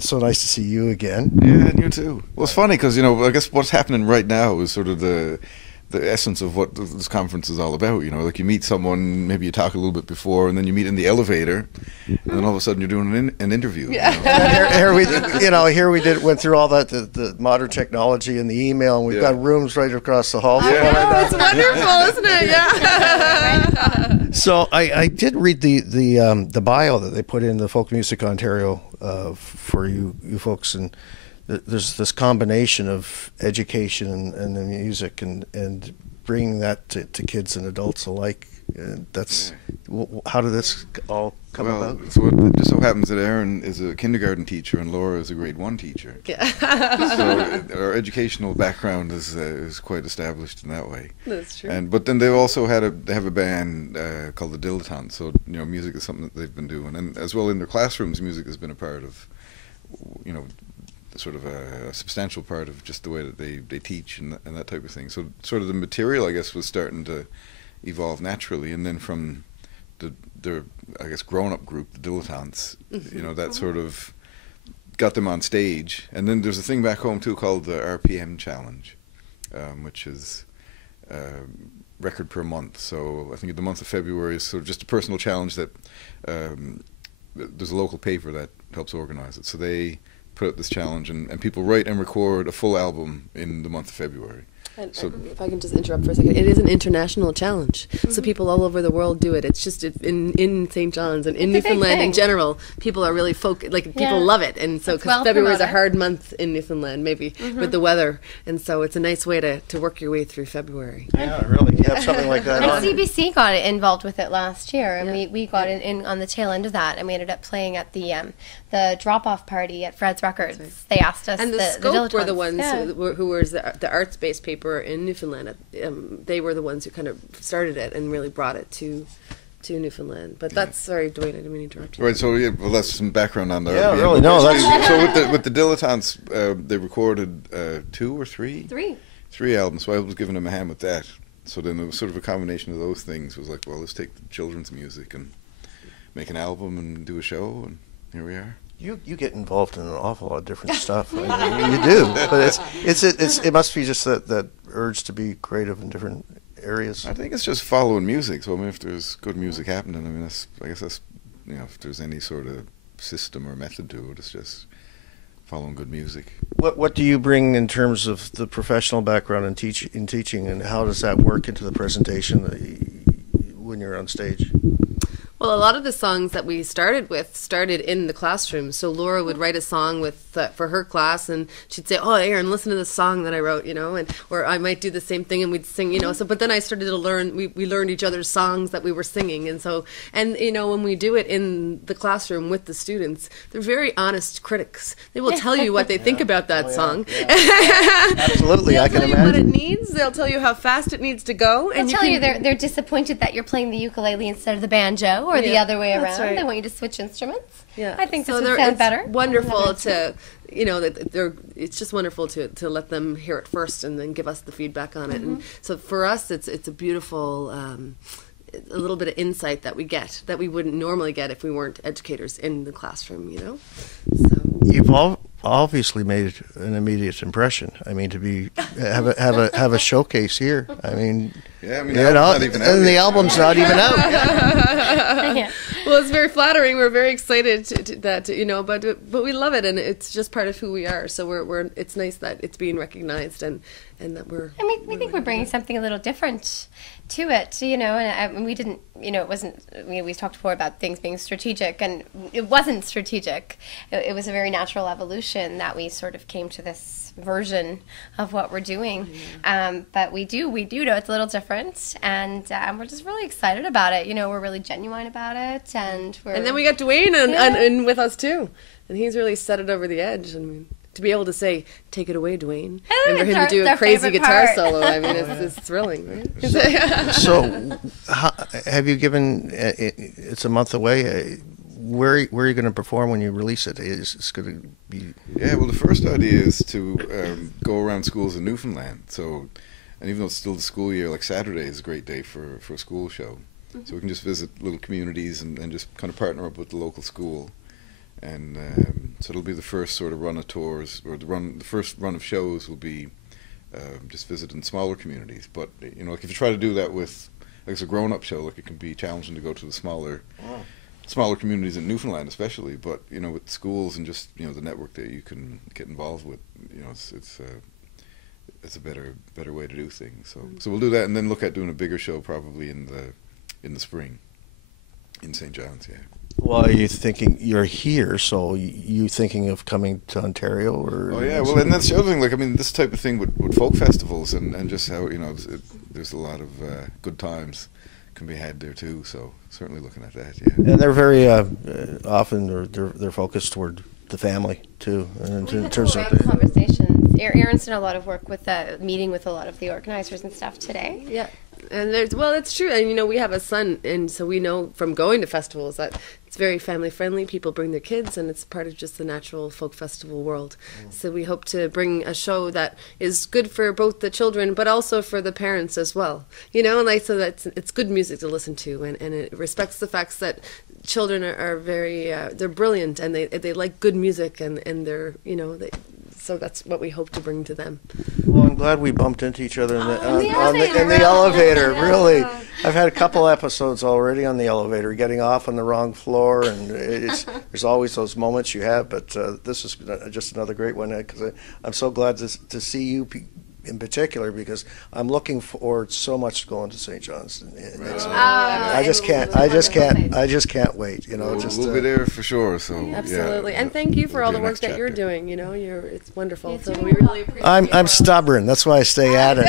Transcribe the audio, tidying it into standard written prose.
So nice to see you again. Yeah, and you too. Well, it's funny because, I guess what's happening right now is sort of the essence of what this conference is all about. Like you meet someone, maybe you talk a little bit before, and then you meet in the elevator, and then all of a sudden you're doing an interview. Yeah. Here we went through all that, the modern technology and the email, and we've got rooms right across the hall. Yeah. It's wonderful, isn't it? Yeah. So I did read the bio that they put in the Folk Music Ontario for you folks, and there's this combination of education and the music and bringing that to kids and adults alike. And how did this all come about? So it just so happens that Erin is a kindergarten teacher and Laura is a grade 1 teacher. Yeah. So our educational background is quite established in that way. That's true. But then they have a band called the Dilettantes. So music is something that they've been doing, and as well in their classrooms, music has been a part of sort of a substantial part of just the way that they teach and that type of thing. So sort of the material, I guess, was starting to evolve naturally, and then from the I guess grown-up group, the Dilettantes, that sort of got them on stage. And then there's a thing back home too called the RPM Challenge, which is record per month. So I think the month of February is sort of just a personal challenge that there's a local paper that helps organize it. So they put up this challenge, and people write and record a full album in the month of February. And if I can just interrupt for a second, it is an international challenge. So people all over the world do it. It's just in St. John's and in Newfoundland in general, people are really people love it. And so because February is a hard month in Newfoundland, maybe with the weather, and so it's a nice way to work your way through February. Yeah, really. You have something like that. And CBC got involved with it last year, and we got in on the tail end of that, and we ended up playing at the drop-off party at Fred's Records. Right. They asked us, and the Scope were the ones who was the arts-based paper in Newfoundland. They were the ones who kind of started it and really brought it to Newfoundland. But that's sorry, Duane, I didn't mean to interrupt you. Right. So that's some background on the RPM. Really, no. So with the Dilettantes, they recorded 2 or 3 albums. So I was giving them a hand with that. So then it was sort of a combination of those things. It was like, well, let's take the children's music and make an album and do a show, and here we are. You get involved in an awful lot of different stuff. I mean, you do, but it must be just that urge to be creative in different areas. I think it's just following music. So I mean, if there's good music happening, I guess that's if there's any sort of system or method to it, it's just following good music. What do you bring in terms of the professional background in teaching, and how does that work into the presentation when you're on stage? Well, a lot of the songs that we started in the classroom. So Laura would write a song for her class, and she'd say, "Oh, Erin, listen to this song that I wrote," or I might do the same thing, and we'd sing, So, but then I started to learn. We learned each other's songs that we were singing, and when we do it in the classroom with the students, they're very honest critics. They will tell you what they think about that song. Yeah. Absolutely, I can imagine. They'll tell you what it needs. They'll tell you how fast it needs to go, and they'll tell you they're disappointed that you're playing the ukulele instead of the banjo. Or the other way around. Right. They want you to switch instruments. Yeah, I think this would sound better. Wonderful to, it's just wonderful to let them hear it first and then give us the feedback on it. And so for us, it's a beautiful, a little bit of insight that we get that we wouldn't normally get if we weren't educators in the classroom. So you've obviously made an immediate impression. I mean, to have a showcase here. I mean. Yeah, not even out. And the album's not even out. Yeah. Well, it's very flattering. We're very excited but we love it, and it's just part of who we are. So we're it's nice that it's being recognized and that we're. And we think we're bringing something a little different to it, and we didn't, it wasn't. We talked before about things being strategic, and it wasn't strategic. It was a very natural evolution that we sort of came to this version of what we're doing. But we do know it's a little different, and we're just really excited about it. We're really genuine about it, and then we got Duane and with us too, and he's really set it over the edge. And to be able to say, "Take it away, Duane," and for him to do a crazy guitar solo, I mean, it's thrilling, right? So have you given? It's a month away. Where are you going to perform when you release it? It's going to be. Yeah, well, the first idea is to go around schools in Newfoundland. So, and even though it's still the school year, like Saturday is a great day for a school show. So we can just visit little communities and just kind of partner up with the local school and so it'll be the first sort of run of tours, or the first run of shows will be just visiting smaller communities. But you know, like if you try to do that with, like, it's a grown-up show, like it can be challenging to go to the smaller communities in Newfoundland, especially. But you know, with schools and just, you know, the network that you can get involved with, you know, it's a better way to do things. So we'll do that, and then look at doing a bigger show probably in the spring in St. John's. Yeah. Well, are you thinking, you're here, so you thinking of coming to Ontario, or? Oh yeah, well, and that's the other thing. Like, I mean, this type of thing with folk festivals and just how, you know, there's a lot of good times can be had there too. So certainly looking at that. Yeah. And they're very often they're focused toward the family too, and in terms of conversations. Erin's done a lot of work with meeting with a lot of the organizers and stuff today. Yeah. And it's true. And, you know, we have a son, and so we know from going to festivals that it's very family friendly. People bring their kids, and it's part of just the natural folk festival world. So we hope to bring a show that is good for both the children, but also for the parents as well. You know, and like, so that it's good music to listen to, and it respects the facts that children are very, they're brilliant, and they like good music, and they're, you know, so that's what we hope to bring to them. Well, I'm glad we bumped into each other in the elevator. Really, I've had a couple episodes already on the elevator, getting off on the wrong floor, and there's always those moments you have. But this is just another great one, because I'm so glad to see you in particular, because I'm looking forward so much to going to St. John's next year. I just can't wait. You know, we'll be there for sure. So absolutely, yeah, and thank you for all the work that you're doing. You know, it's wonderful. So we really appreciate. I'm stubborn. That's why I stay at it.